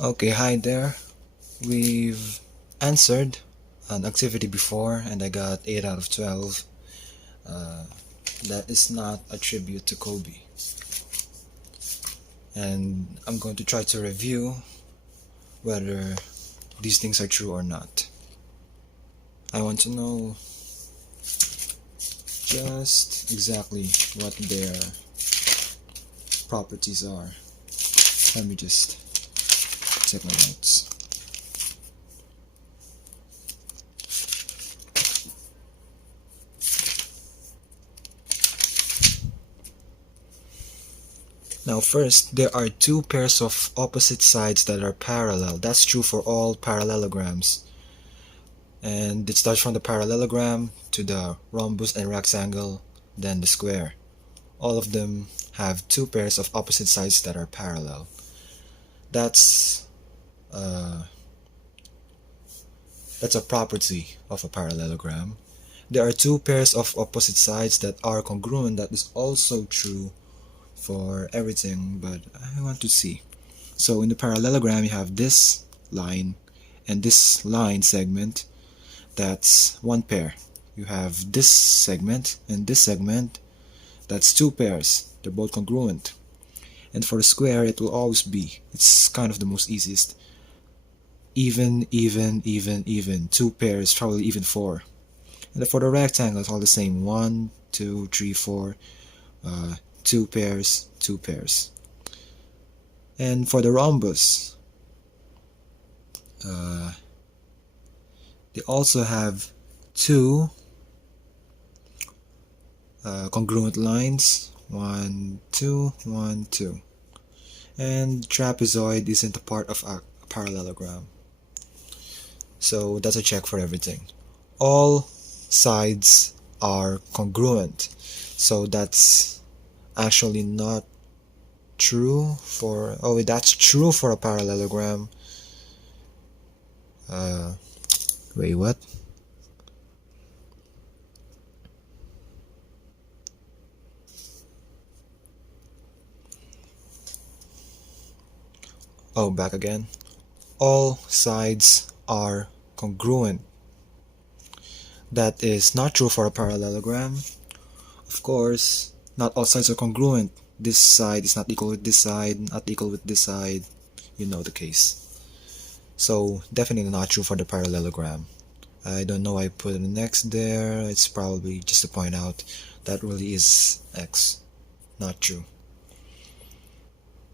Okay, hi there. We've answered an activity before and I got 8 out of 12. Uh, that is not a tribute to Kobe. And I'm going to try to review whether these things are true or not. I want to know just exactly what their properties are. Let me just check my notes. Now first, there are two pairs of opposite sides that are parallel. That's true for all parallelograms. And it starts from the parallelogram to the rhombus and rectangle, then the square. All of them have two pairs of opposite sides that are parallel. That's uh, that's a property of a parallelogram. There are two pairs of opposite sides that are congruent. That is also true for everything, but I want to see. So in the parallelogram, you have this line and this line segment. That's one pair. You have this segment and this segment. That's two pairs. They're both congruent. And for the square, it will always be. It's kind of the most easiest. Even, even, even, even. Two pairs, probably even four. And for the rectangle, it's all the same. 1, 2, 3, 4. Two pairs, two pairs. And for the rhombus, they also have two congruent lines. 1, 2, 1, 2. And trapezoid isn't a part of a parallelogram. So that's a check for everything. All sides are congruent. So that's actually not true for... Oh, that's true for a parallelogram. Wait, what? Oh, back again. All sides are congruent. That is not true for a parallelogram. Of course, not all sides are congruent. This side is not equal with this side, not equal with this side. You know the case. So definitely not true for the parallelogram. I don't know why I put an X there. It's probably just to point out that really is X. Not true.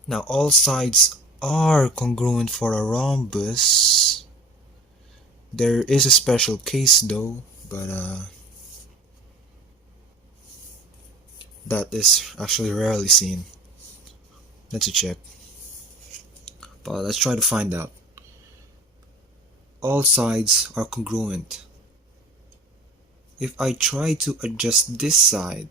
Now all sides are congruent for a rhombus. There is a special case though, but that is actually rarely seen. Let's check. But let's try to find out. All sides are congruent. If I try to adjust this side,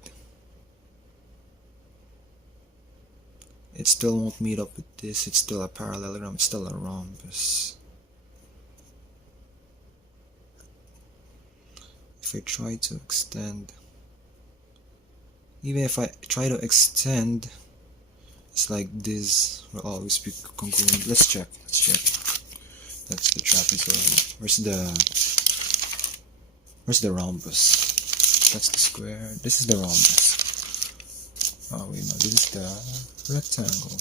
it still won't meet up with this. It's still a parallelogram. It's still a rhombus. If I try to extend, even if I try to extend, it's like this will always be congruent. Let's check. That's the trapezoid. Where's the rhombus? That's the square. This is the rhombus. Oh wait, no, this is the rectangle.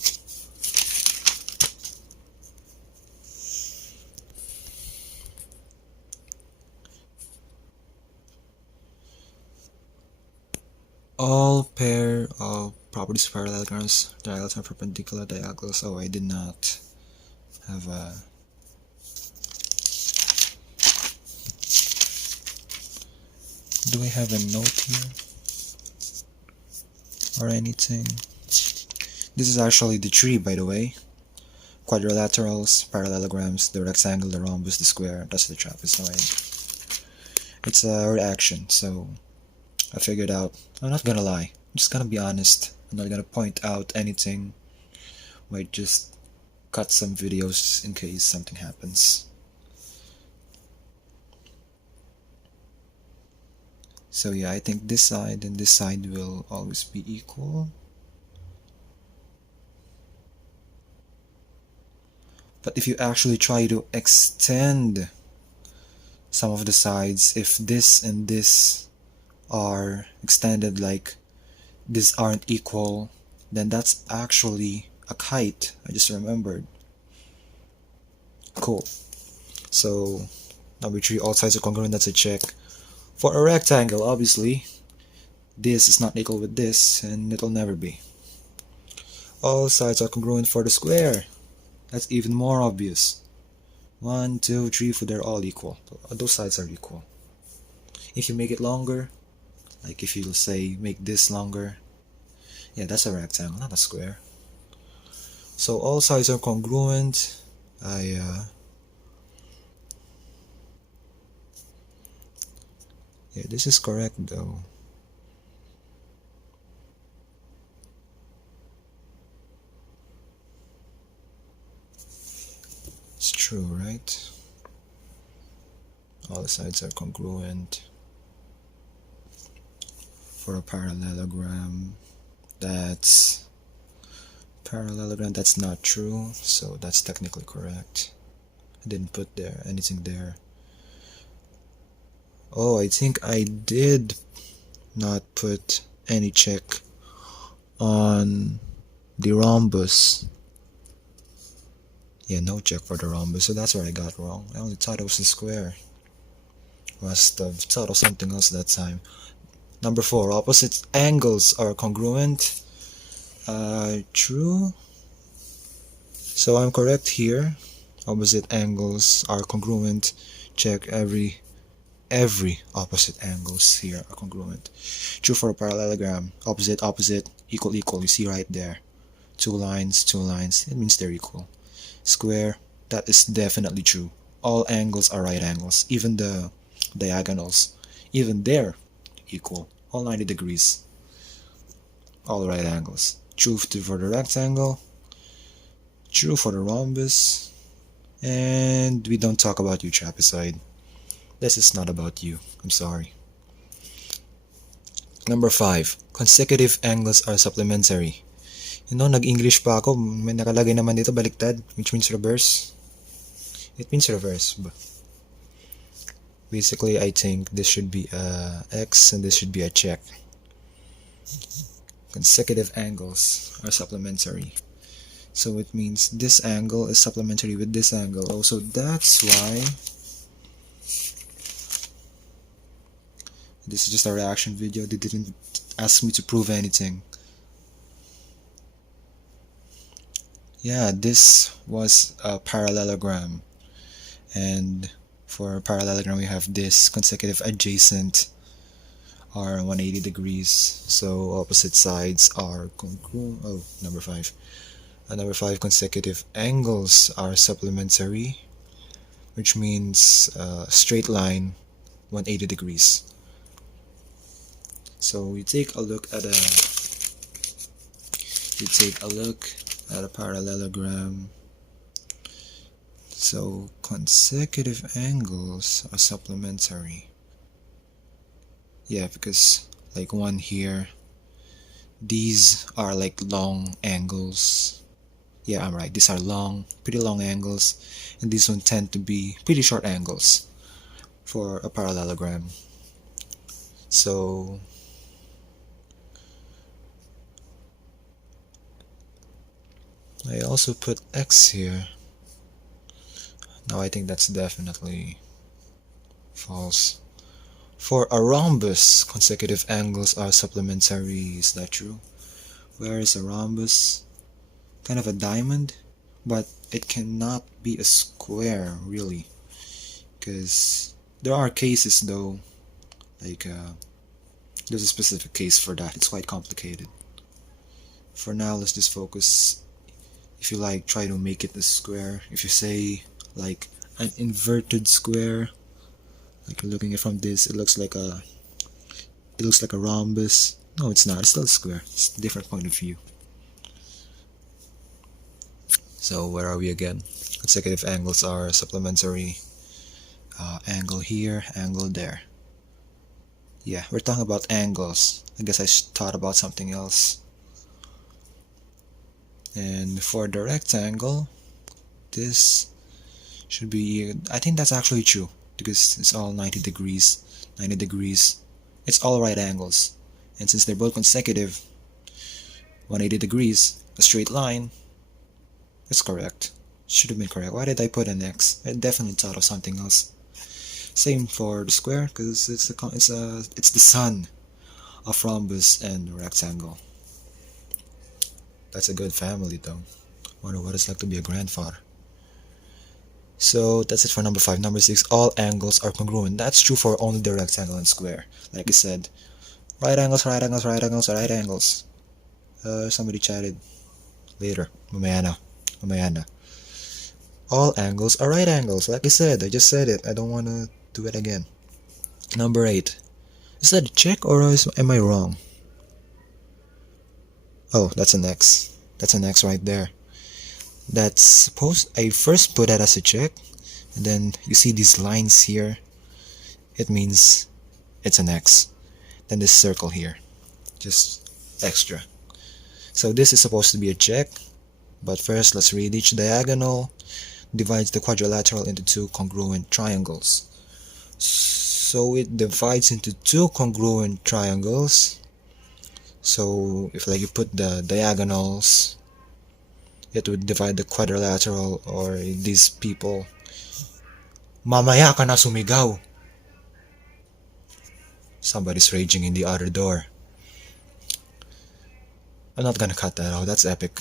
All pair of properties of parallelograms, diagonals and perpendicular diagonals. Oh, I did not have a... Do I have a note here? Or anything? This is actually the tree, by the way. Quadrilaterals, parallelograms, the rectangle, the rhombus, the square. That's the trapezoid. It's a reaction, so I figured out. I'm not gonna lie. I'm just gonna be honest. I'm not gonna point out anything. Might just cut some videos in case something happens. So yeah, I think this side and this side will always be equal. But if you actually try to extend some of the sides, if this and this are extended like these aren't equal, then that's actually a kite. I just remembered. Cool. So number 3, all sides are congruent. That's a check. For a rectangle, obviously this is not equal with this, and it'll never be. All sides are congruent for the square. That's even more obvious. 1, 2, 3, 4, they're all equal. Those sides are equal. If you make it longer, like if you say make this longer, yeah, that's a rectangle, not a square. So all sides are congruent. Yeah, this is correct though. It's true, right? All the sides are congruent. For a parallelogram, that's not true, so that's technically correct. I didn't put anything there. Oh, I think I did not put any check on the rhombus. Yeah, no check for the rhombus, so that's where I got wrong. I only thought it was a square. Must have thought of something else that time. Number 4, opposite angles are congruent. True. So I'm correct here. Opposite angles are congruent. Check every opposite angles here are congruent. True for a parallelogram. Opposite, equal, equal. You see right there. 2 lines, 2 lines. It means they're equal. Square, that is definitely true. All angles are right angles. Even the diagonals. Even they're equal. All 90 degrees. All right angles. True for the rectangle. True for the rhombus. And we don't talk about you, trapezoid. This is not about you. I'm sorry. Number 5. Consecutive angles are supplementary. You know, nag-English pa ako. May nakalagay naman dito baliktad, which means reverse. It means reverse. Basically, I think this should be a X and this should be a check. Consecutive angles are supplementary. So it means this angle is supplementary with this angle. Oh, so that's why this is just a reaction video. They didn't ask me to prove anything. Yeah, this was a parallelogram. And for a parallelogram, we have this consecutive adjacent are 180 degrees. So opposite sides are congruent. Oh, number 5. Number 5, consecutive angles are supplementary, which means straight line 180 degrees. So we take a look at a parallelogram. So consecutive angles are supplementary. Yeah, because like one here, these are like long angles. Yeah, I'm right. These are pretty long angles, and these one tend to be pretty short angles for a parallelogram. So I also put X here. Now I think that's definitely false. For a rhombus, consecutive angles are supplementary. Is that true? Where is a rhombus? Kind of a diamond, but it cannot be a square, really. Because there are cases though, like there's a specific case for that. It's quite complicated. For now, let's just focus. If you like, try to make it a square. If you say like an inverted square, like you're looking at it from this, it looks like a rhombus. No, it's not. It's still a square. It's a different point of view. So where are we again? Consecutive angles are supplementary. Angle here, angle there. Yeah, we're talking about angles. I guess I thought about something else. And for the rectangle, this should be, I think that's actually true, because it's all 90 degrees, 90 degrees, it's all right angles. And since they're both consecutive, 180 degrees, a straight line, it's correct. Should have been correct. Why did I put an X? I definitely thought of something else. Same for the square, because it's the sun of rhombus and rectangle. That's a good family though. Wonder what it's like to be a grandfather. So that's it for number 5. Number 6, all angles are congruent. That's true for only the rectangle and square. Like I said, right angles, right angles, right angles, right angles. Somebody chatted later. Mamaya na. All angles are right angles. Like I said, I just said it. I don't want to do it again. Number 8. Is that a check or am I wrong? Oh, that's an X. That's an X right there. That's supposed, I first put that as a check, and then you see these lines here. It means it's an X. Then this circle here, just extra. So this is supposed to be a check, but first let's read each diagonal divides the quadrilateral into 2 congruent triangles. So it divides into 2 congruent triangles. So if like you put the diagonals, it would divide the quadrilateral, or these people. Mamaya ka na sumigaw. Somebody's raging in the other door. I'm not gonna cut that out, that's epic.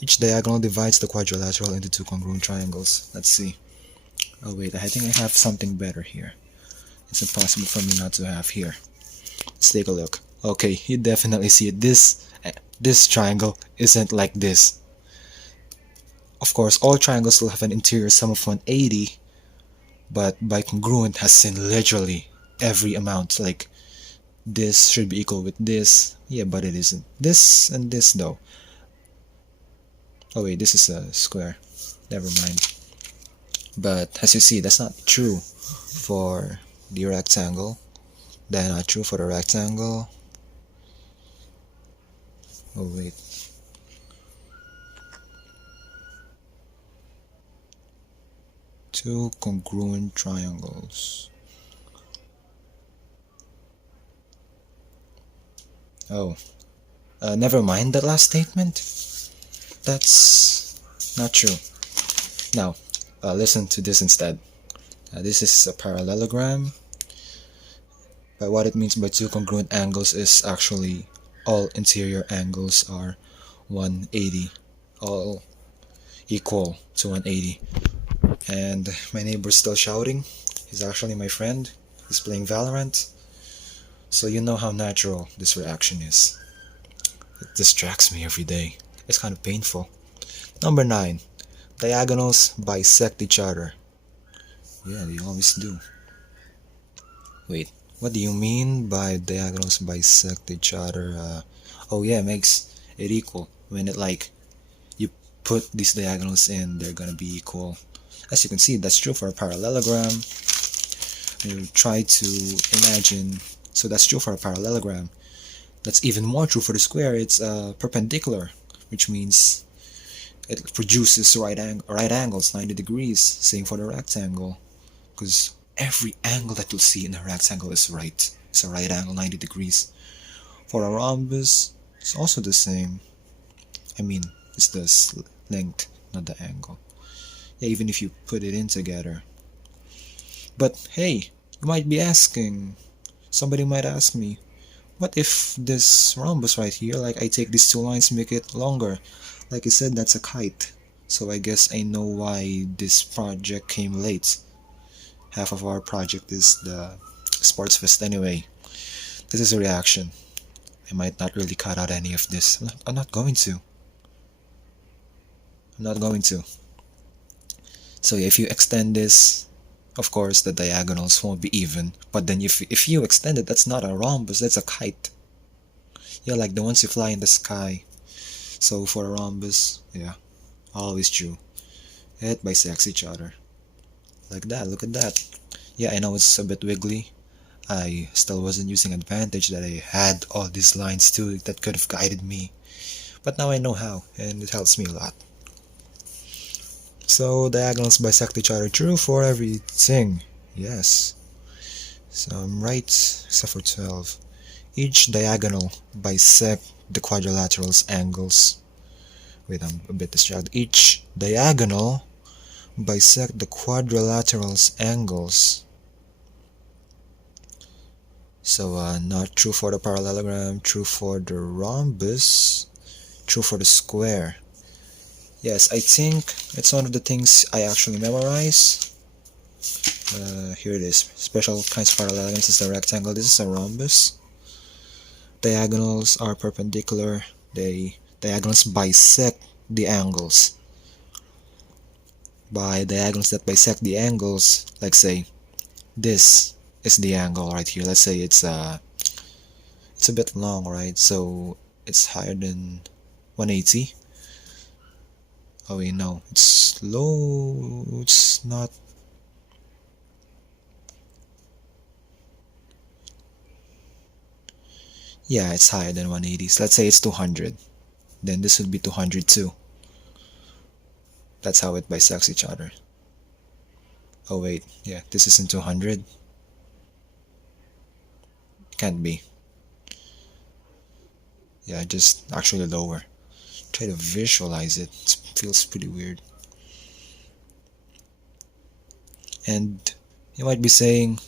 Each diagonal divides the quadrilateral into 2 congruent triangles. Let's see. Oh wait, I think I have something better here. It's impossible for me not to have here. Let's take a look. Okay, you definitely see it. This triangle isn't like this. Of course, all triangles will have an interior sum of 180, but by congruent has in literally every amount. Like, this should be equal with this. Yeah, but it isn't. This and this though. Oh wait, this is a square. Never mind. But as you see, that's not true for the rectangle. That's not true for the rectangle. Oh wait. Two congruent triangles. Oh, never mind that last statement. That's not true. Now, listen to this instead. This is a parallelogram. But what it means by 2 congruent angles is actually all interior angles are 180. All equal to 180. And my neighbor's still shouting. He's actually my friend. He's playing Valorant. So you know how natural this reaction is. It distracts me every day. It's kind of painful. Number 9. Diagonals bisect each other. Yeah, they always do. Wait, what do you mean by diagonals bisect each other? Oh yeah, it makes it equal. When it like, you put these diagonals in, they're gonna be equal. As you can see, that's true for a parallelogram. You try to imagine, so that's true for a parallelogram. That's even more true for the square. It's perpendicular, which means it produces right angles, 90 degrees. Same for the rectangle, because every angle that you'll see in a rectangle is right. It's a right angle, 90 degrees. For a rhombus, it's also the same. I mean, it's the length, not the angle. Yeah, even if you put it in together. But hey, you might be asking, somebody might ask me, what if this rhombus right here, like I take these 2 lines, make it longer? Like I said, that's a kite. So I guess I know why this project came late. Half of our project is the sports fest anyway. This is a reaction. I might not really cut out any of this. I'm not going to. I'm not going to. So if you extend this, of course the diagonals won't be even. But then if you extend it, that's not a rhombus, that's a kite. Yeah, like the ones you fly in the sky. So for a rhombus, yeah, always true. It bisects each other. Like that, look at that. Yeah, I know it's a bit wiggly. I still wasn't using advantage that I had all these lines too that could have guided me. But now I know how, and it helps me a lot. So diagonals bisect each other. True for everything. Yes. So I'm right, except for 12. Each diagonal bisect the quadrilateral's angles. Wait, I'm a bit distracted. Each diagonal bisect the quadrilateral's angles. So not true for the parallelogram, true for the rhombus, true for the square. Yes, I think it's one of the things I actually memorize. Here it is. Special kinds of parallelograms. This is a rectangle. This is a rhombus. Diagonals are perpendicular. Diagonals bisect the angles. By diagonals that bisect the angles, like say, this is the angle right here. Let's say it's a bit long, right? So it's higher than 180. Oh wait, no, it's low. It's not. Yeah, it's higher than 180. So let's say it's 200. Then this would be 200 too. That's how it bisects each other. Oh wait, yeah, this isn't 200. Can't be. Yeah, just actually lower. Try to visualize it. It feels pretty weird. And you might be saying,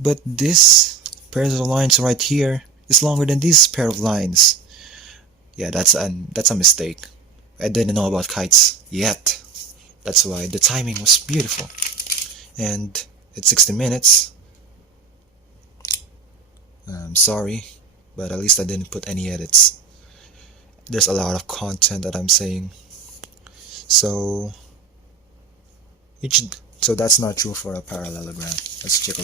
but this pair of lines right here is longer than this pair of lines. Yeah, that's a mistake. I didn't know about kites yet. That's why the timing was beautiful. And it's 60 minutes. I'm sorry, but at least I didn't put any edits. There's a lot of content that I'm saying. So that's not true for a parallelogram. Let's take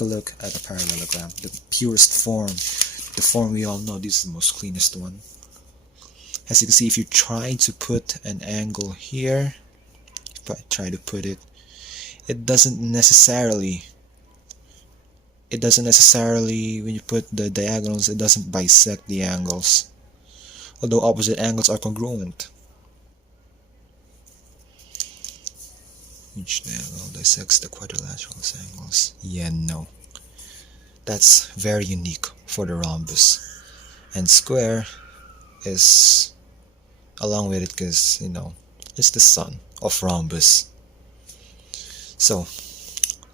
a look at a parallelogram, the purest form, the form we all know. This is the most cleanest one. As you can see, if you try to put an angle here, if I try to put it, it doesn't necessarily, when you put the diagonals, it doesn't bisect the angles, although opposite angles are congruent. Each diagonal dissects the quadrilateral's angles. Yeah, no. That's very unique for the rhombus. And square is along with it because, you know, it's the son of rhombus. So,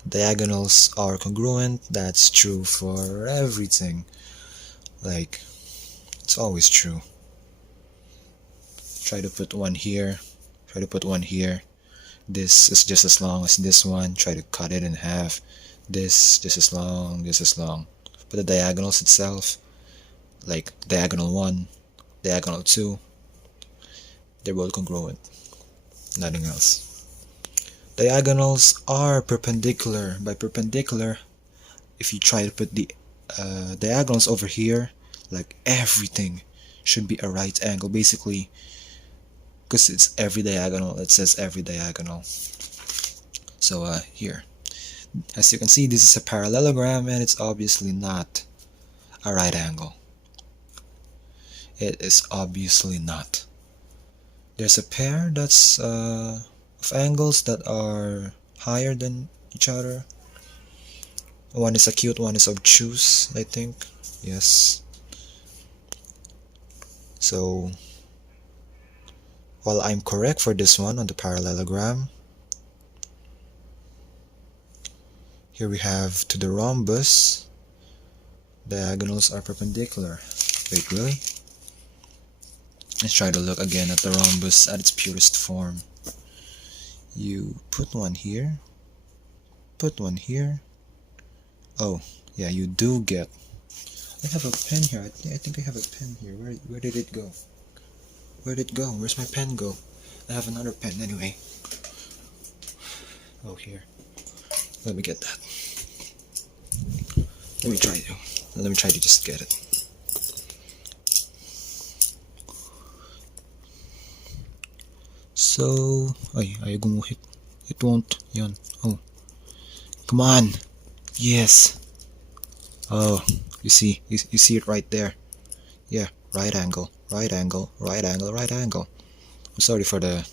diagonals are congruent. That's true for everything. Like, it's always true. Try to put one here. Try to put one here. This is just as long as this one. Try to cut it in half. This just as long, just as long. But the diagonals itself, like diagonal 1, diagonal 2, they're both congruent. Nothing else. Diagonals are perpendicular. By perpendicular, if you try to put the diagonals over here, like everything should be a right angle, basically, because it's every diagonal. It says every diagonal. So here, as you can see, this is a parallelogram, and it's obviously not a right angle. It is obviously not. There's a pair that's of angles that are higher than each other. One is acute, one is obtuse, I think. Yes. So, while I'm correct for this one on the parallelogram, here we have to the rhombus, diagonals are perpendicular. Wait, really? Let's try to look again at the rhombus at its purest form. You put one here, put one here. Oh, yeah, you do get. I have a pen here. I think I have a pen here. Where did it go? Where did it go? Where's my pen go? I have another pen anyway. Oh, here. Let me get that. Let me try to just get it. So, ayaw gumuhit. It won't. Yan. Oh. Come on. Yes. Oh, you see it right there. Yeah, right angle, right angle, right angle, right angle. I'm sorry for the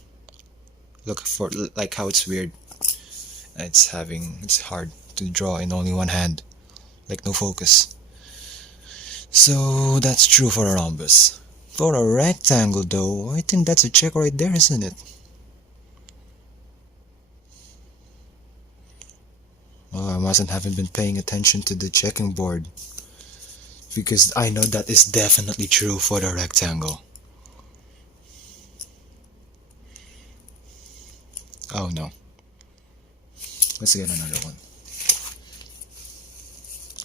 Look for like how it's weird. It's hard to draw in only one hand, like no focus. So that's true for a rhombus. For a rectangle though, I think that's a check right there, isn't it? Oh, I haven't been paying attention to the checking board, because I know that is definitely true for the rectangle. Oh no. Let's get another one.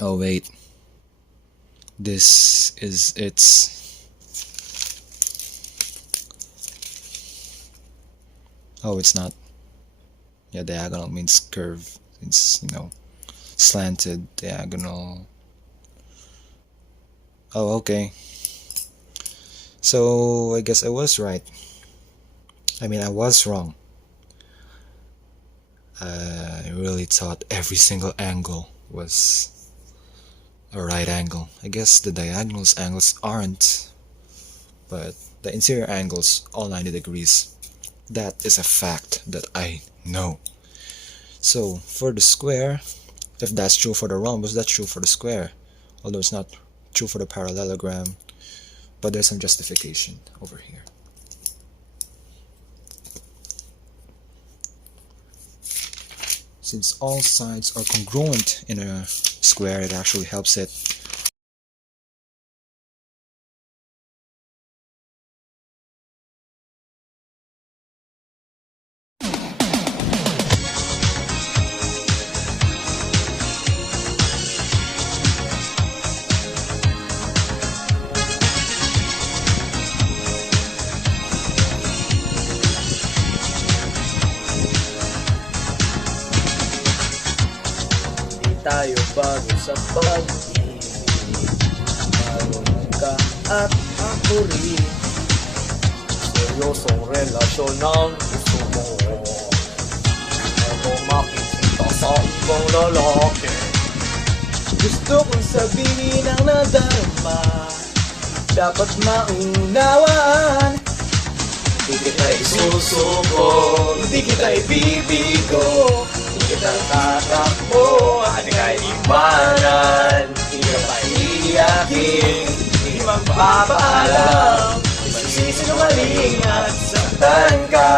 Oh wait. It's oh, it's not. Yeah, diagonal means curve. It's, slanted, diagonal. Oh, okay. So I guess I was right. I mean, I was wrong. I really thought every single angle was a right angle. I guess the diagonals angles aren't, but the interior angles all 90 degrees. That is a fact that I know. So for the square, if that's true for the rhombus, that's true for the square. Although it's not true for the parallelogram, but there's some justification over here. Since all sides are congruent in a square, it actually helps it. Tayo bago sa pag-ibig, marunong ka at ako rin. Seryosong relasyon ang gusto mo. Ako makikita sa ibang lalaki. Gusto kong sabihin ang nadarama, dapat maunawaan. Hindi kita isusuko, hindi kita ibibigo, hindi kita tatakbo, at di ka iwanan. Hindi ka pa iiyakin, hindi magpapaalam, di magsisinungaling at saktan ka.